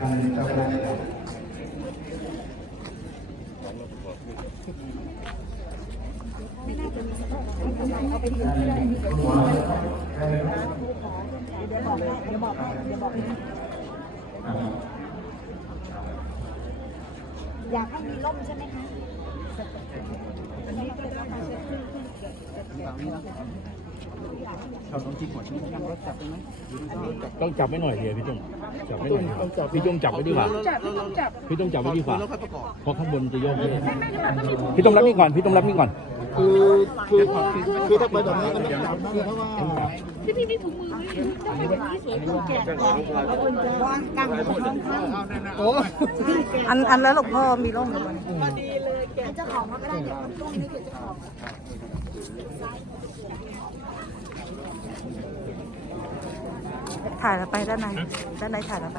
อยอยากให้มีล่มใช่ไหมคะอันนี้ก็ได้ค่ะ เราต้องจิ้มหัวชิ้นนั่งรถจับได้ไหมต้องจับไว้หน่อยเดียวพี่ตุ้มจับไว้หน่อยพี่ตุ้มจับไว้ดีกว่าจับพี่ต้องจับพี่ต้องจับไว้ดีกว่าแล้วค่อยประกอบเพราะข้างบนจะโยกเยอะพี่ต้องรับนี่ก่อนพี่ต้องรับนี่ก่อนคือคือคือถ้าไปแบบนี้มันต้องจับนะเพราะว่าที่พี่มีถุงมือไหมต้องไปแบบนี้สวยถูกแกะวางกลางหัวข้างโอ้อันอันแล้วหลวงพ่อมีร่มอยู่บนเจ้าของเขาก็ได้เดี๋ยวตรงนี้เดี๋ยวเจ้าของถ่ายแล้วไปด้านในด้านในถ่ายแล้วไป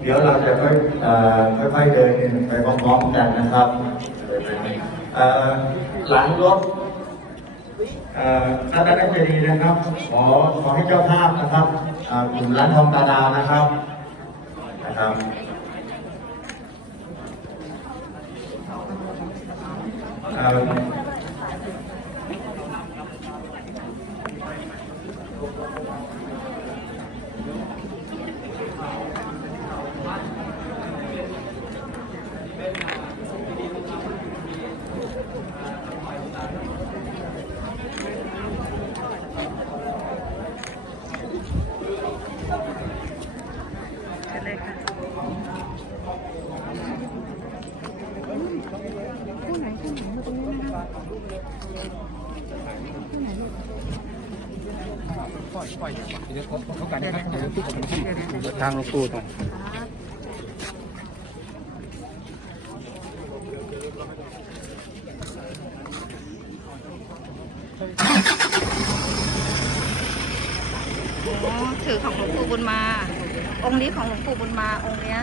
เดี๋ยวเราจะค่อยเอ่อค่อยๆเดินไปพร้อมๆกันนะครับเอ่อหลังรถเอ่อท่านนักเรียนดีนะครับ ขอขอให้เจ้าภาพนะครับเอ่อกลุ่มร้านทองตาดาวนะครับนะครับเอ่อ เชิญเลย ค่ะปล่อยปล่อยเดี๋ยวเขาเขากันให้เดี๋ยว ทุกคนทางหลวงปู่หน่อยอ๋อถือของหลวงปู่บุญมา องค์นี้ของหลวงปู่บุญมา องค์เนี้ย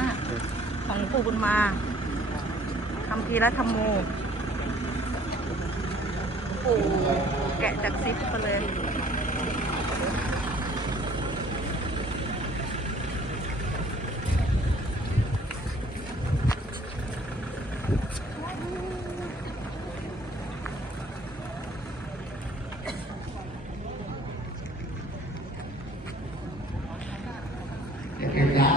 ของหลวงปู่บุญมาทำทีละธรรมโม ปูแกะจากซิปมาเลยเป็น